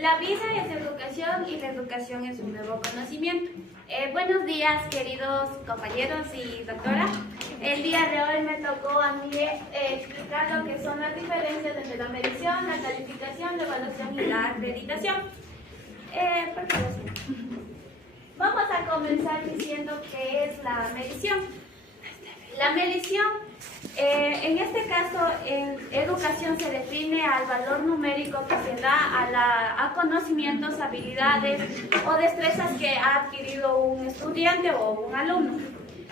La vida es educación y la educación es un nuevo conocimiento. Buenos días, queridos compañeros y doctora. El día de hoy me tocó a mí explicar lo que son las diferencias entre la medición, la calificación, la evaluación y la acreditación. Vamos a comenzar diciendo qué es la medición. La medición, en este caso, en educación se define al valor numérico que se da a conocimientos, habilidades o destrezas que ha adquirido un estudiante o un alumno.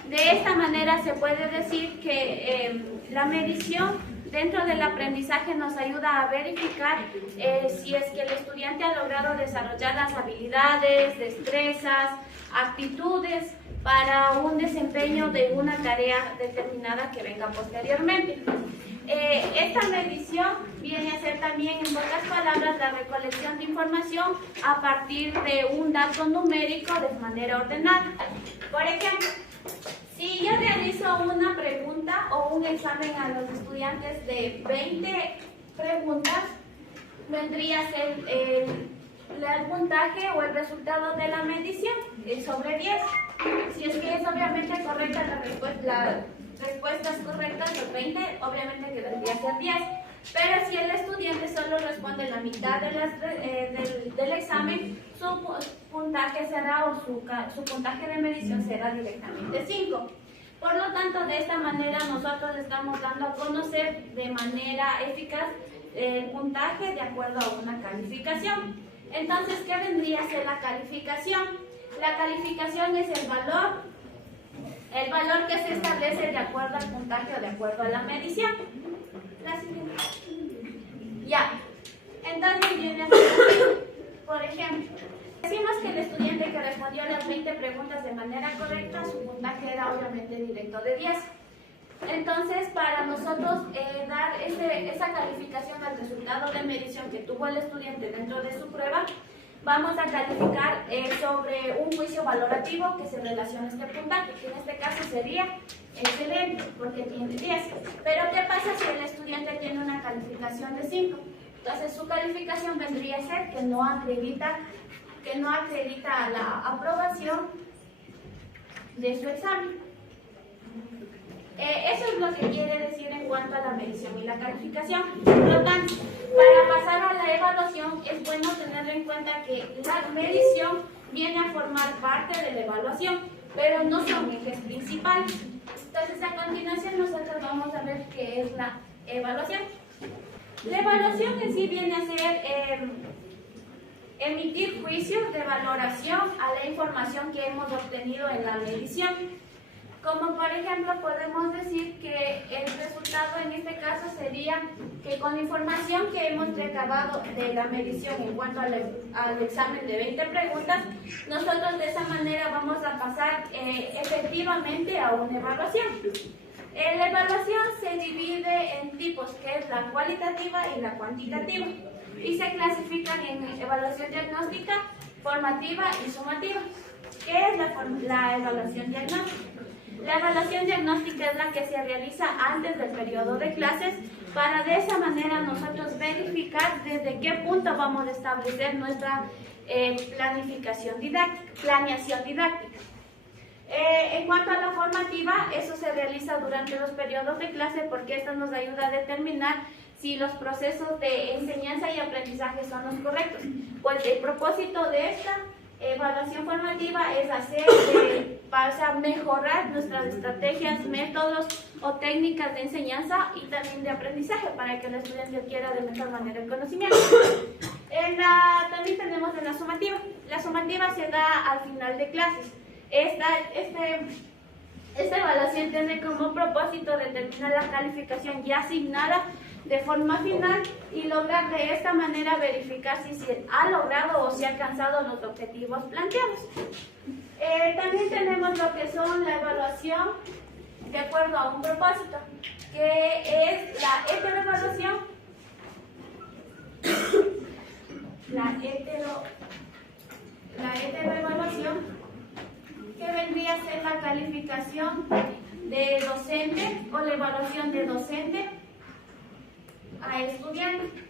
De esta manera se puede decir que la medición dentro del aprendizaje nos ayuda a verificar si es que el estudiante ha logrado desarrollar las habilidades, destrezas, actitudes para un desempeño de una tarea determinada que venga posteriormente. Esta medición viene a ser también, en pocas palabras, la recolección de información a partir de un dato numérico de manera ordenada. Por ejemplo, si yo realizo una pregunta o un examen a los estudiantes de 20 preguntas, vendría a ser el puntaje o el resultado de la medición sobre 10. Si es que es obviamente correcta las respuestas correctas, los 20, obviamente que debería ser 10. Pero si el estudiante solo responde la mitad del examen, su puntaje será, o su puntaje de medición será directamente 5. Por lo tanto, de esta manera nosotros estamos dando a conocer de manera eficaz el puntaje de acuerdo a una calificación. Entonces, ¿qué vendría a ser la calificación? La calificación es el valor que se establece de acuerdo al puntaje o de acuerdo a la medición. La siguiente. Ya. Entonces viene a ser, por ejemplo, decimos que el estudiante que respondió a las 20 preguntas de manera correcta, su puntaje era obviamente directo de 10. Entonces, para nosotros dar esa calificación al resultado de medición que tuvo el estudiante dentro de su prueba, vamos a calificar sobre un juicio valorativo que se relaciona a este puntaje, que en este caso sería excelente, porque tiene 10. Pero, ¿qué pasa si el estudiante tiene una calificación de 5? Entonces, su calificación vendría a ser que no acredita la aprobación de su examen. Eso es lo que quiere decir en cuanto a la medición y la calificación. Por lo tanto, para pasar a la evaluación es bueno tener en cuenta que la medición viene a formar parte de la evaluación, pero no son ejes principales. Entonces, a continuación nosotros vamos a ver qué es la evaluación. La evaluación en sí viene a ser emitir juicios de valoración a la información que hemos obtenido en la medición. Como por ejemplo podemos decir que el resultado en este caso sería que con la información que hemos recabado de la medición en cuanto al examen de 20 preguntas, nosotros de esa manera vamos a pasar efectivamente a una evaluación. La evaluación se divide en tipos, que es la cualitativa y la cuantitativa, y se clasifican en evaluación diagnóstica, formativa y sumativa. ¿Qué es la evaluación diagnóstica? La evaluación diagnóstica es la que se realiza antes del periodo de clases para de esa manera nosotros verificar desde qué punto vamos a establecer nuestra planeación didáctica. En cuanto a la formativa, eso se realiza durante los periodos de clase porque esto nos ayuda a determinar si los procesos de enseñanza y aprendizaje son los correctos. Pues el propósito de esta evaluación formativa es mejorar nuestras estrategias, métodos o técnicas de enseñanza y también de aprendizaje para que el estudiante adquiera de mejor manera el conocimiento. También tenemos la sumativa. La sumativa se da al final de clases. Esta evaluación tiene como propósito determinar la calificación ya asignada de forma final y lograr de esta manera verificar si se ha logrado o se ha alcanzado los objetivos planteados. También tenemos lo que son la evaluación de acuerdo a un propósito, que es la heteroevaluación, que vendría a ser la calificación de docente o la evaluación de docente a estudiante.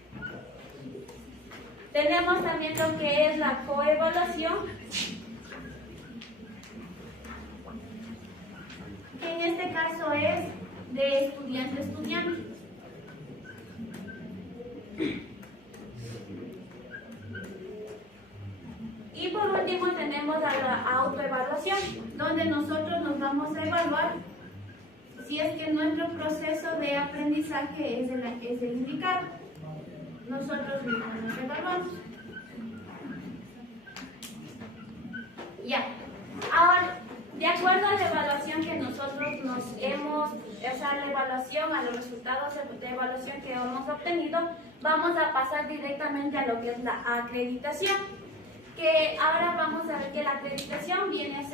Tenemos también lo que es la coevaluación, que en este caso es de estudiante a estudiante. Y por último tenemos a la autoevaluación, donde nosotros nos vamos a evaluar si es que nuestro proceso de aprendizaje es el indicado. Nosotros mismos nos evaluamos. Ya. Ahora, de acuerdo a la evaluación que nosotros la evaluación, a los resultados de evaluación que hemos obtenido, vamos a pasar directamente a lo que es la acreditación. Que ahora vamos a ver que la acreditación viene a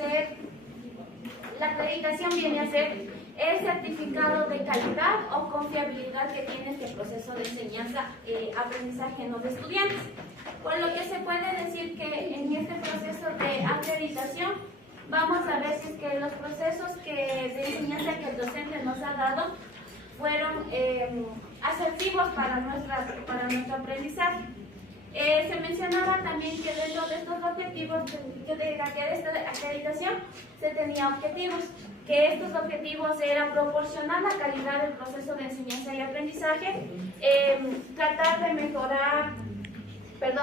ser el certificado de calidad o confiabilidad que tiene este proceso de enseñanza-aprendizaje en los estudiantes. Por lo que se puede decir que en este proceso de acreditación vamos a ver si es que los procesos de enseñanza que el docente nos ha dado fueron asertivos para nuestro aprendizaje. Se mencionaba también que dentro de estos objetivos de esta acreditación se tenía objetivos, que estos objetivos eran proporcionar la calidad del proceso de enseñanza y aprendizaje, tratar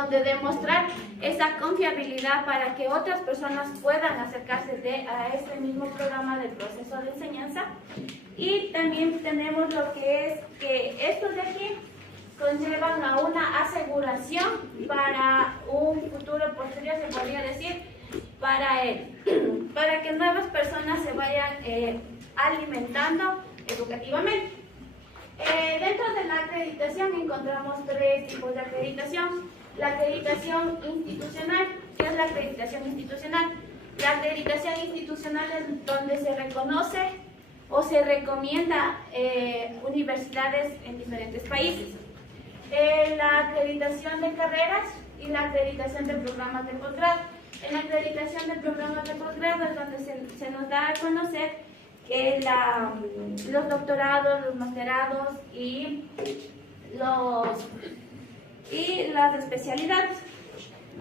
de demostrar esa confiabilidad para que otras personas puedan acercarse a este mismo programa del proceso de enseñanza. Y también tenemos lo que es que estos de aquí conllevan a una aseguración para un futuro posterior, se podría decir, para que nuevas personas se vayan alimentando educativamente. Dentro de la acreditación encontramos tres tipos de acreditación. La acreditación institucional, ¿qué es la acreditación institucional? La acreditación institucional es donde se reconoce o se recomienda universidades en diferentes países. La acreditación de carreras y la acreditación de programas de posgrado. En la acreditación de programas de posgrado es donde se nos da a conocer que los doctorados, los masterados y las especialidades.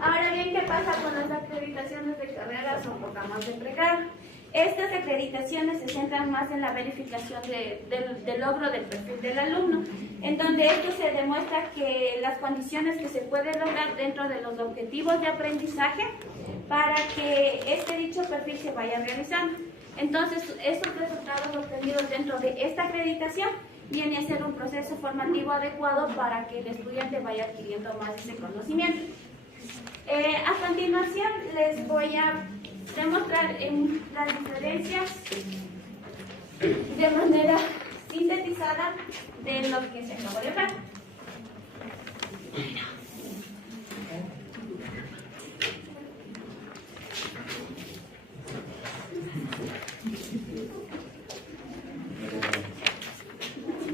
Ahora bien, ¿qué pasa con las acreditaciones de carreras o programas de pregrado? Estas acreditaciones se centran más en la verificación del logro del perfil del alumno, en donde esto se demuestra que las condiciones que se pueden lograr dentro de los objetivos de aprendizaje para que dicho perfil se vaya realizando. Entonces, estos resultados obtenidos dentro de esta acreditación viene a ser un proceso formativo adecuado para que el estudiante vaya adquiriendo más ese conocimiento. A continuación les voy a demostrar las diferencias de manera sintetizada de lo que se acabó de hablar.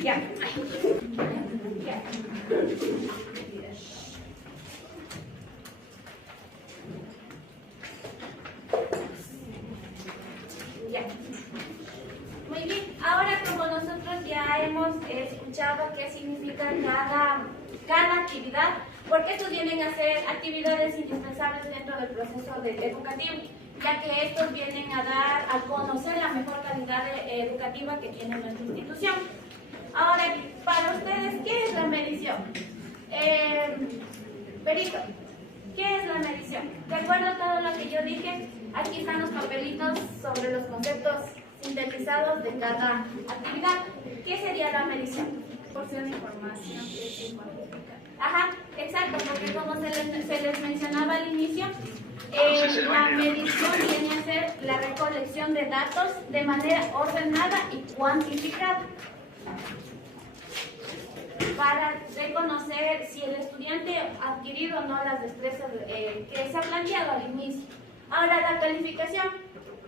Ya. Muy bien, ahora como nosotros ya hemos escuchado qué significa cada actividad, porque estos vienen a ser actividades indispensables dentro del proceso educativo, ya que estos vienen a dar a conocer la mejor calidad educativa que tiene nuestra institución. Ahora, para ustedes, ¿qué es la medición? Perito, ¿qué es la medición? De acuerdo a todo lo que yo dije, aquí están los papelitos sobre los conceptos sintetizados de cada actividad. ¿Qué sería la medición? Porción de información que se cuantifica. Ajá, exacto, porque como se les mencionaba al inicio, la medición viene a ser la recolección de datos de manera ordenada y cuantificada para reconocer si el estudiante ha adquirido o no las destrezas que se ha planteado al inicio. Ahora, la calificación.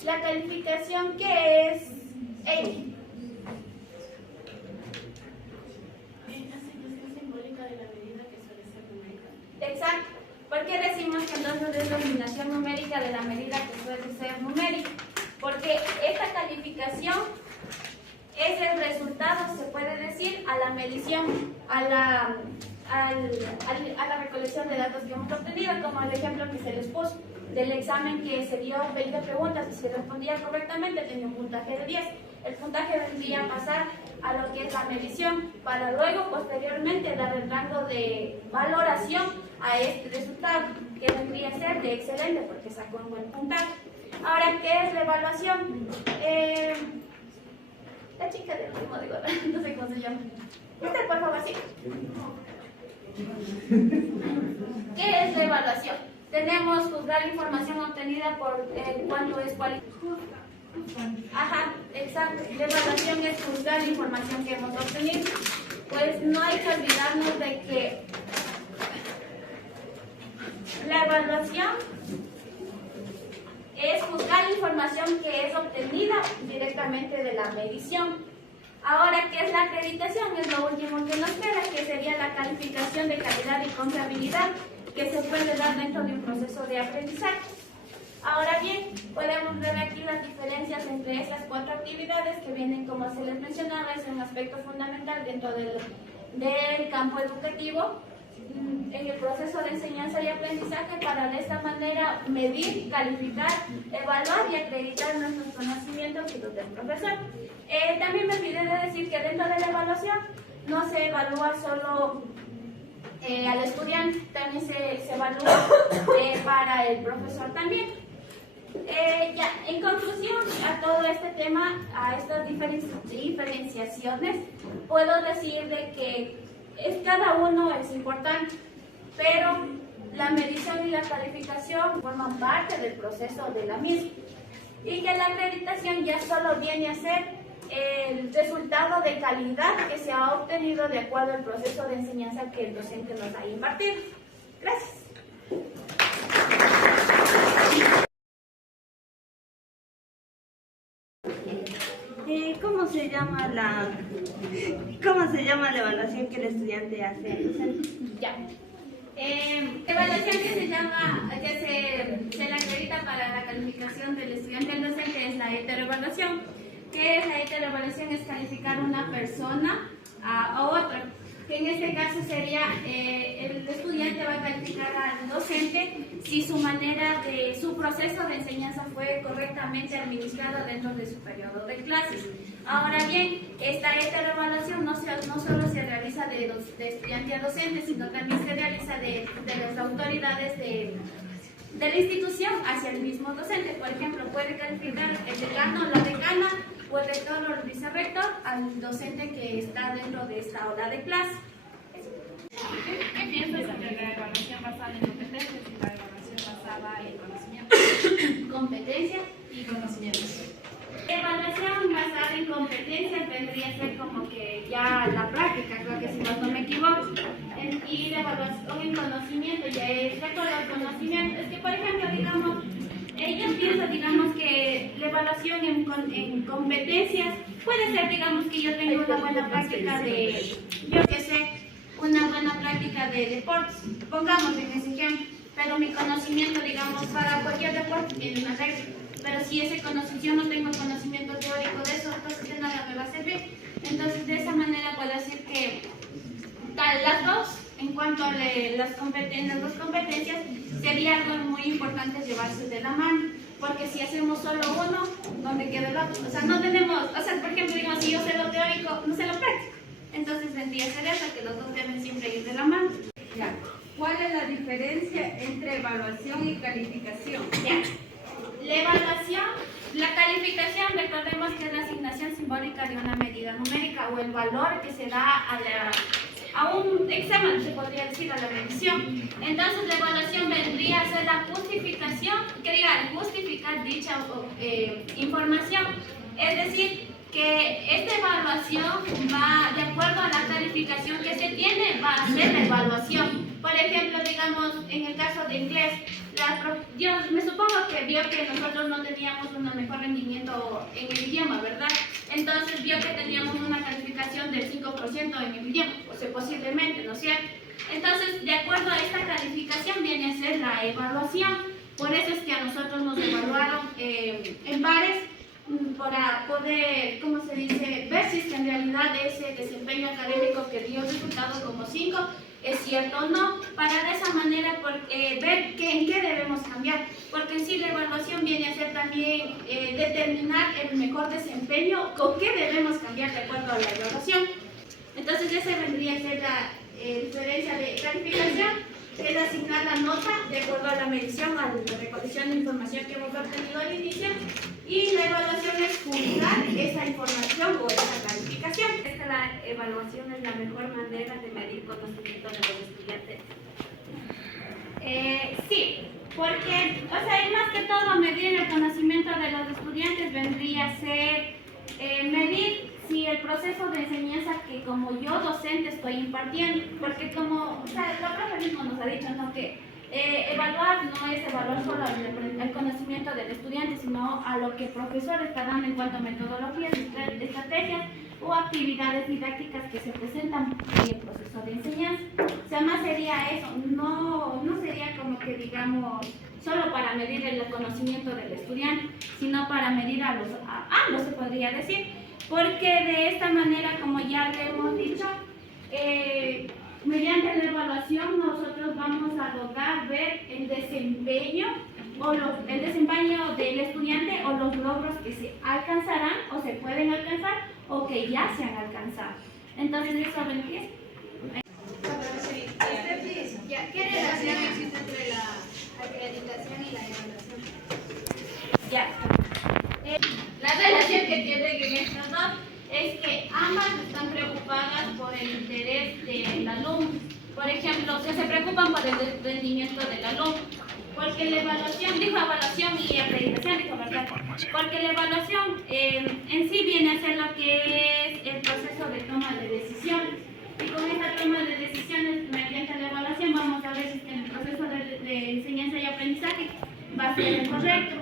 La calificación, ¿qué es? Es la situación simbólica de la medida que suele ser numérica. Exacto. ¿Por qué decimos que entonces es dominación numérica de la medida que suele ser numérica? Porque esta calificación es el resultado, se puede decir, a la medición, a a la recolección de datos que hemos obtenido, como el ejemplo que se les puso del examen que se dio 20 preguntas y si respondía correctamente tenía un puntaje de 10. El puntaje vendría a pasar a lo que es la medición para luego posteriormente dar el rango de valoración a este resultado, que vendría a ser de excelente porque sacó un buen puntaje. Ahora, ¿qué es la evaluación? La chica del último de gorra, no sé cómo se llama. Usted, por favor, sí. ¿Qué es la evaluación? Tenemos juzgar la información obtenida por cuánto es cualificada. Ajá, exacto. La evaluación es juzgar la información que hemos obtenido. Pues no hay que olvidarnos de que la evaluación es juzgar la información que es obtenida directamente de la medición. Ahora, ¿qué es la acreditación? Es lo último que nos queda, que sería la calificación de calidad y confiabilidad que se puede dar dentro de un proceso de aprendizaje. Ahora bien, podemos ver aquí las diferencias entre estas 4 actividades que vienen, como se les mencionaba, es un aspecto fundamental dentro del campo educativo en el proceso de enseñanza y aprendizaje para de esta manera medir, calificar, evaluar y acreditar nuestros conocimientos y los del profesor. También me olvidé de decir que dentro de la evaluación no se evalúa solo al estudiante, también se evalúa para el profesor también. Ya, en conclusión a todo este tema, a estas diferenciaciones, puedo decir de que cada uno es importante, pero la medición y la calificación forman parte del proceso de la misma, y que la acreditación ya solo viene a ser el resultado de calidad que se ha obtenido de acuerdo al proceso de enseñanza que el docente nos ha impartido. Gracias. ¿Cómo se llama la evaluación que el estudiante hace? Ya. Evaluación que se llama, que se la acredita para la calificación del estudiante al docente es la heteroevaluación. ¿Qué es la heteroevaluación? Es calificar una persona a otra. Que en este caso sería el estudiante va a calificar al docente si su proceso de enseñanza fue correctamente administrado dentro de su periodo de clases. Ahora bien, esta heteroevaluación no solo se realiza de estudiante a docente, sino también se realiza de las autoridades de la institución hacia el mismo docente. Por ejemplo, puede calificar el decano o la decana o el rector o el vicerrector al docente que está dentro de esta hora de clase. ¿Qué piensas sobre la evaluación basada en competencias y la evaluación basada en conocimiento? Competencia Y conocimientos. Evaluación basada en competencias vendría a ser como que ya la práctica, creo que si no me equivoco. Y la evaluación en conocimiento ya es recordar conocimiento. Es que, por ejemplo, digamos, yo pienso, digamos, que la evaluación en competencias puede ser, digamos, que yo tengo una buena práctica una buena práctica de deportes. Pongamos en ese ejemplo, pero mi conocimiento, digamos, para cualquier deporte tiene una regla. Pero si yo no tengo conocimiento teórico de eso, entonces de nada me va a servir. Entonces, de esa manera puedo decir que las dos, en cuanto a las dos competencias, sería algo muy importante llevarse de la mano. Porque si hacemos solo uno, ¿dónde queda el otro? O sea, no tenemos, por ejemplo, digamos, si yo sé lo teórico, no sé lo práctico. Entonces, vendría a ser eso, que los dos deben siempre ir de la mano. Ya. ¿Cuál es la diferencia entre evaluación y calificación? Ya. La evaluación, la calificación, recordemos que es la asignación simbólica de una medida numérica o el valor que se da a un examen, se podría decir, a la medición. Entonces, la evaluación vendría a ser la justificación, justificar dicha información. Es decir, que esta evaluación va, de acuerdo a la calificación que se tiene, va a ser la evaluación. Por ejemplo, digamos, en el caso de inglés, yo me supongo que vio que nosotros no teníamos un mejor rendimiento en el idioma, ¿verdad? Entonces vio que teníamos una calificación del 5% en el idioma, o sea, posiblemente, ¿no es cierto? Entonces, de acuerdo a esta calificación viene a ser la evaluación. Por eso es que a nosotros nos evaluaron en pares para poder, ¿cómo se dice?, ver si es que en realidad ese desempeño académico que dio resultado como 5 es cierto o no, para de esa manera ver en qué debemos cambiar, porque en sí la evaluación viene a ser también determinar el mejor desempeño, con qué debemos cambiar de acuerdo a la evaluación. Entonces esa vendría a ser la diferencia de calificación, que es asignar la nota de acuerdo a la medición, a la recolección de información que hemos obtenido al inicio, y la evaluación es juzgar esa información o esa calificación. La evaluación es la mejor manera de medir conocimiento de los estudiantes. Sí, porque, más que todo medir el conocimiento de los estudiantes vendría a ser medir si el proceso de enseñanza que como yo docente estoy impartiendo, porque como, la profe mismo nos ha dicho, ¿no?, que evaluar no es evaluar solo el conocimiento del estudiante, sino a lo que el profesor está dando en cuanto a metodologías, estrategias o actividades didácticas que se presentan en el proceso de enseñanza. O sea, más sería eso, no sería como que digamos solo para medir el conocimiento del estudiante, sino para medir a ambos, se podría decir, porque de esta manera, como ya le hemos dicho, mediante la evaluación nosotros vamos a lograr ver el desempeño del estudiante o los logros que se alcanzarán o se pueden alcanzar o que ya se han alcanzado. Entonces, eso vendría. ¿Qué relación existe entre la acreditación y la evaluación? Ya. La relación que tienen en estos dos es que ambas están preocupadas por el interés del alumno. Por ejemplo, se preocupan por el rendimiento del alumno. Porque la evaluación, dijo evaluación y acreditación, dijo verdad. Porque la evaluación en sí viene a ser lo que es el proceso de toma de decisiones. Y con esta toma de decisiones, mediante la evaluación, vamos a ver si el proceso de enseñanza y aprendizaje va a ser el correcto.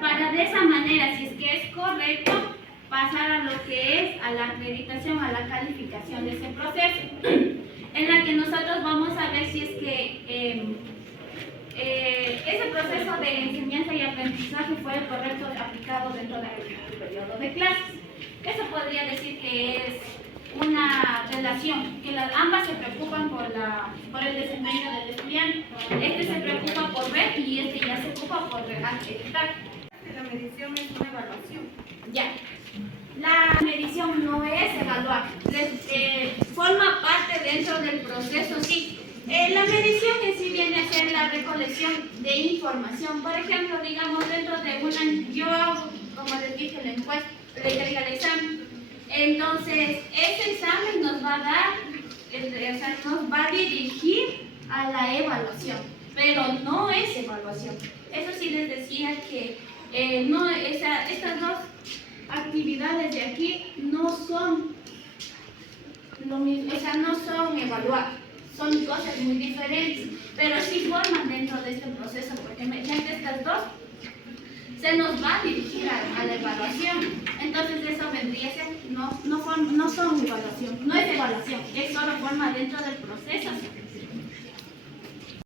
Para de esa manera, si es que es correcto, pasar a lo que es a la acreditación, a la calificación de ese proceso, en la que nosotros vamos a ver si es que ese proceso de enseñanza y aprendizaje fue correcto aplicado dentro del periodo de clases. Eso podría decir que es una relación, que ambas se preocupan por el desempeño del estudiante. Este se preocupa por ver y este ya se ocupa por acreditar. La medición es una evaluación. Ya. La medición no es evaluar, forma parte dentro del proceso, sí. La medición en sí viene a ser la recolección de información. Por ejemplo, digamos, dentro de yo hago, como les dije, la encuesta, el examen. Entonces, ese examen nos va a dar, nos va a dirigir a la evaluación, pero no es evaluación. Eso sí les decía que estas dos actividades de aquí no son lo mismo, no son evaluar, son cosas muy diferentes, pero sí forman dentro de este proceso, porque mediante estas dos se nos va a dirigir a la evaluación. Entonces eso vendría a ser, no son evaluación, no es evaluación, es solo forma dentro del proceso.